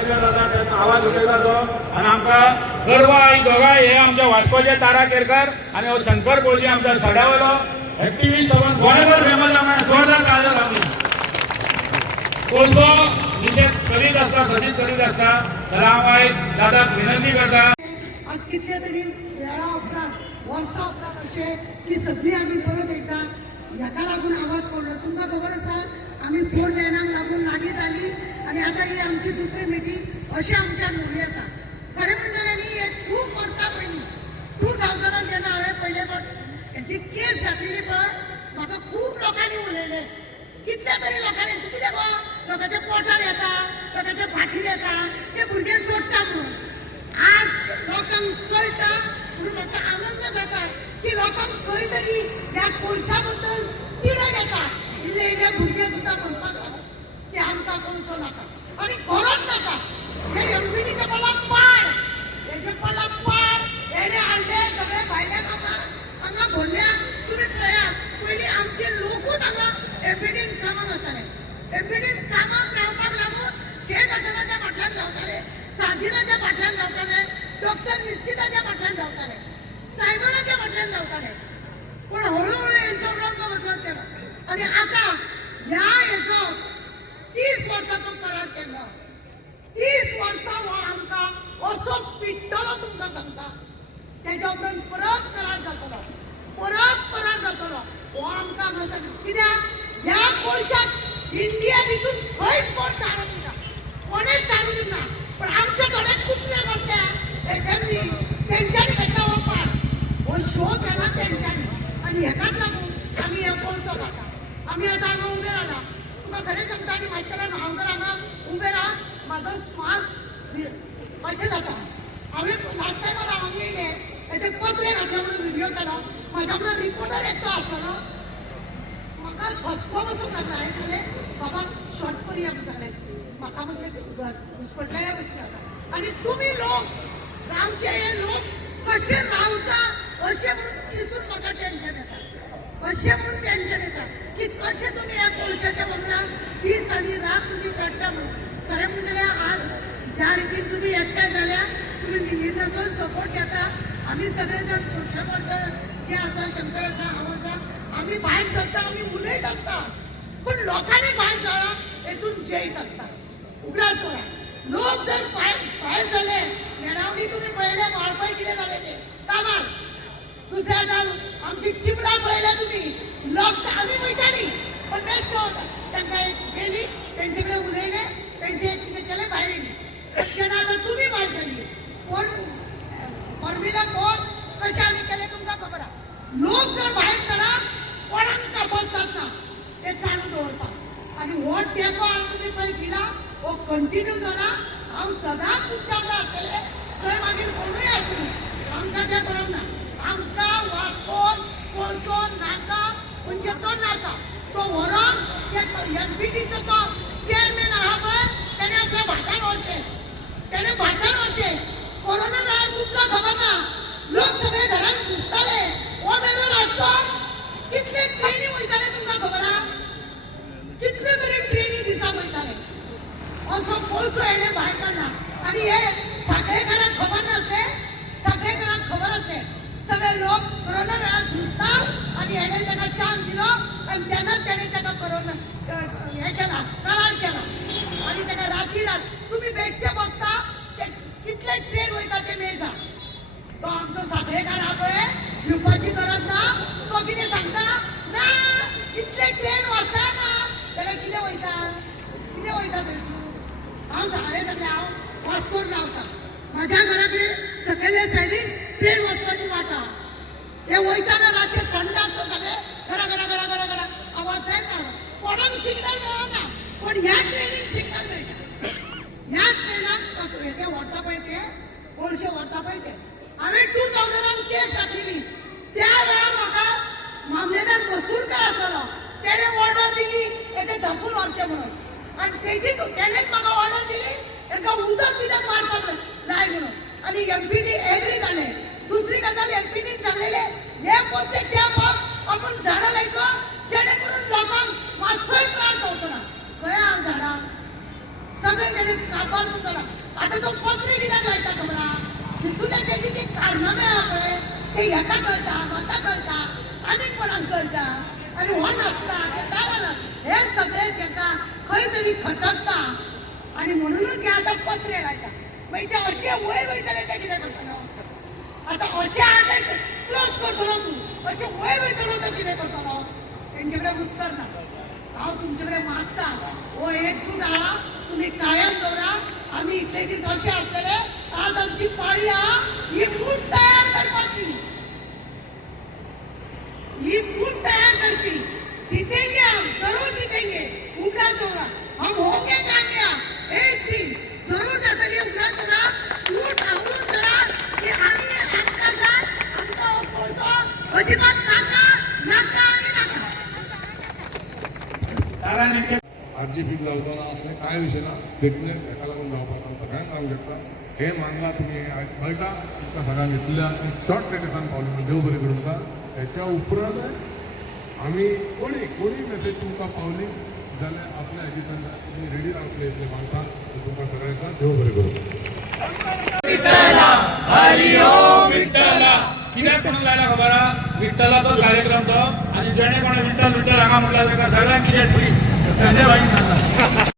त्याच्यात जाता त्याचा आवाज उठयता तो आणि आमकां गर्व आनी दोगांय हे आमच्या वास्कोचे तारा केरकर आणि हो शंकर बोळजी आमच्या सड्यावयलो एक्टिव्हिस्ट सबंद गोंयभर फेमस आमी जोरदार ताळयो लावली. कोळसो निशेध करीत आसता सदीत करीत आसता तर हांव आयज दादाक विनंती करता. आज कितले तरी वेळा उपरांत वर्सां उपरांत अशें की सगळीं आमी परत एकदा हेका लागून आवाज काडलो. तुमकां खबर आसा आमी 4 लेनाक लागून लागीं जाली आनी आतां ही आमची दुसरी मिटींग अशें आमच्यान उरूं येता. खरें म्हणलें जाल्यार न्ही हे खूब वर्सां पयलीं 2000 जेन्ना हांवें पयले फावट हेची केस घातलेली पळय म्हाका खूब लोकांनी उलयलें. कितल्या तरी लोकांनी तूं कितें गो लोकांच्या पोटार येता लोकांच्या फाटीर येता ते भुरगे जोडटा म्हणून. आज लोकांक कळटा म्हणून म्हाका आनंद जाता की लोकांक खंय तरी ह्या कोळशा बद्दल तिडक येता. इल्ले इल्ले भुरगे सुद्दां म्हणपाक लागले की आमकां कोळसो नाका आनी खरोच नाका. हे एमपीडीच्या पोलाक पाड हेजे पोलाक पाड हेणे हाडले सगळे भायले लोकां हांगा भरल्या. तुमी पळयात पयलीं आमचे लोकूच हांगा एमपीडीन कामाक वताले. एमपीडीन कामाक रावपाक लागून शेख हसनाच्या फाटल्यान धांवताले सादिनाच्या फाटल्यान धांवताले डॉक्टर निस्किताच्या फाटल्यान धांवताले सायमनाच्या फाटल्यान धांवताले. पण हळूहळू हेंचो रंग बदलत गेलो आनी आतां ह्या हेचो 30 वर्सांचो करार केल्लो. 30 वर्सां हो आमकां असो पिट्टलो तुमकां सांगता. तेज्या उपरांत परत करार जातलो हो आमकां हांगा सांग. कित्याक ह्या कोळशाक इंडिया भितून खंयच कोण ताणूं दिना कोणेच ताणूं दिना. पण आमचे थोडे कुत्रे बसल्या एसएमनी तेंच्यांनी घेतला हो पाड हो शो केला तेंच्यांनी आनी हेकाच लागून आमी हे कोळसो खाता. आमी आतां हांगा उबे रावला. तुका खरें सांगता आनी माशेलान हांव जर हांगा उबे राव म्हाजो स्वास अशें जाता. हांवें लास्ट टायमार हांव येयले हेचे पत्रे घातले म्हणून व्हिडियो केलो. म्हाज्या वांगडा रिपोर्टर एकटो आसलेलो म्हाका फसको बसूंक लागला. हांवें सांगलें बाबा शॉर्ट करुया म्हूण सांगलें. म्हाका म्हटलें घुसपटलेल्या कशें जाता आनी तुमी लोक आमचे हे लोक कशे रावता अशें म्हणून तितून म्हाका टेन्शन येता. अशें म्हणून टेन्शन येता की कशें तुमी ह्या कोळशाच्या वांगडा दीस आनी रात तुमी काडटा म्हणून. खरें म्हणून जाल्यार आज ज्या रितीन तुमी एकठांय जाल्या तुमी मिलिंदाचो सपोर्ट घेता. आमी सगळे जण सोशल वर्कर जे आसा शंकर आसा हांव आसा आमी भायर सरता आमी उलयत आसता. पूण लोकांनी भायर सरा हेतून जैत आसता. उगडास करा लोक जर भायर सरले मेणावली तुमी पळयले वाळपय कितें जालें ते कामार. दुसऱ्या जावन आमची चिमला पळयल्या तुमी लोक आमी वयताली पण बेस्ट वता तांकां गेली तेंचे कडेन उलयले तेंचे कितें केलें भायर येयली. जेन्ना आतां तुमी भायर सरली कोण फॉर्म्युला कोण कशें आमी केलें तुमकां खबर आहा. लोक जर भायर सरा कोणाक तपासतात ना ते चालू दवरपाक आनी हो तेंपो तुमी पळय दिला हो कंटिन्यू करा. हांव सदांच तुमच्या वांगडा आसतलें थंय मागीर कोणूय आसूं आमकां तें पळोवंक ना. आमकां वास्कोन कोळसो नाका म्हणजे तो नाका तो व्हरोन त्या एमपीटीचो तो चेअरमॅन आहा पळय तेणें आपल्या भाटार व्हरचें. कोरोना वेळार तुमकां खबर ना लोक सगळे घरांत घुसताले हो मेरो रातचो कितले ट्रेनी वयताले तुमकां खबर आहा. कितले तरी ट्रेनी दिसा वयताले. असो कोळसो हेणे भायर काडला आनी हे साखळेकारांक खबर नासले. साखळेकारांक खबर आसले सगळे लोक कोरोना वेळार झुजता आनी हेणे ताका चान्स दिलो आनी तेन्नाच तेणे ताका कोरोना हे केला करार केला आनी ताका राती रात तुमी बेश्टे बसता ते कितले ट्रेन वयता ते मेजा. तो आमचो साखळेकार आहा पळय भिवपाची गरज ना. तो कितें सांगता ना कितले ट्रेन वचना जाल्यार कितें वयता थंयसून. हांवें सांगलें हांव वास्कोन रावता म्हाज्या घरा कडेन सकयल्या सायडीन ट्रेन वचपाची वाट आहा. हे वयताना रातचे थंड आसता सगळे गडा गडा गडा गडा गडा आवाज जायत रावता. कोणाक सिग्नल मेळना पण ह्या ट्रेनीक सिग्नल मेळटा. ह्या ट्रेनाक ते व्हरता पळय ते कोळशे व्हरता पळय ते हांवें 2000 केस घातलेली. त्या वेळार म्हाका मामलेदार मसूरकर आसलो तेणें ऑर्डर दिली हेचे धपून व्हरचें म्हणून आनी तेणेंच म्हाका ऑर्डर दिली हेका उदक बिदक मारपाक लाय म्हणून आनी एमपीटी एग्री जाले. दुसरी गजाल एमपीटीन सांगलेलें हे पोते त्या भाग आपण झाडां लायतो जेणे करून लोकांक मातसोय त्रास जावचो ना. खंय हांव झाडां सगळे तेणे काबार करतलो. आता तो पत्रे कित्याक लायता खबर आहा? तितूंतले तेजी ती कारणामे आहा पळय ते हेका कळटा, म्हाका कळटा, आनीक कोणाक कळटा आनी हो नासता ते दाराना हे सगळे तेका खंय तरी खटकता आनी म्हणूनच हे आतां पत्रे लायता. मागीर ते अशे वयर वयतले ते कितें करतलो? आता अशे आतां क्लोज करतलो तूं, अशे वयर वयतलो तो कितें करतलो? तेंचे कडेन उत्तर ना. हांव तुमचे कडेन मागता हो एकजूट आहा, तुम्ही कायम दवरा. आम्ही इतले दीस अशे आसतले, आज आमची पाळी आहा ही बूथ तयार करपाची, ही बूथ तयार करपी. जीतेंगे हम, जरूर जीतेंगे. उगडास दवरा, हम होंगे कामयाब. एक दिन जरूर जातली. उगडास दवरा, बूथ आवडून करा की आम्ही आमकां जाय, आमकां हो पयसो अजिबात नाका, नाका आनी नाका. तारा नेमके आरजी पीक लावताना असले काय विषय ना फेकणे एका लागून जावपाक सगळ्यांक काम घेतला हे मानला तुम्ही आज कळटा तुमकां सगळ्यांक घेतल्या शॉर्ट ट्रेकान पावली देव बरें करूं तुमकां. हेच्या उपरांत आमी कोणी मेसेज तुमकां पावली जाल्यार आपल्या हेजितून तुमी रेडी रावतले इतले मानता तुमकां सगळ्यांक देव बरें करूं. विठ्ठला कित्याक म्हणून लायला खबर आहा? विठ्ठलाचो कार्यक्रम तो, आणि जेणे कोणी विठ्ठल विठ्ठल हांगा म्हणला ताका सगळ्यांक कितें फ्री संजय भाई सांगता.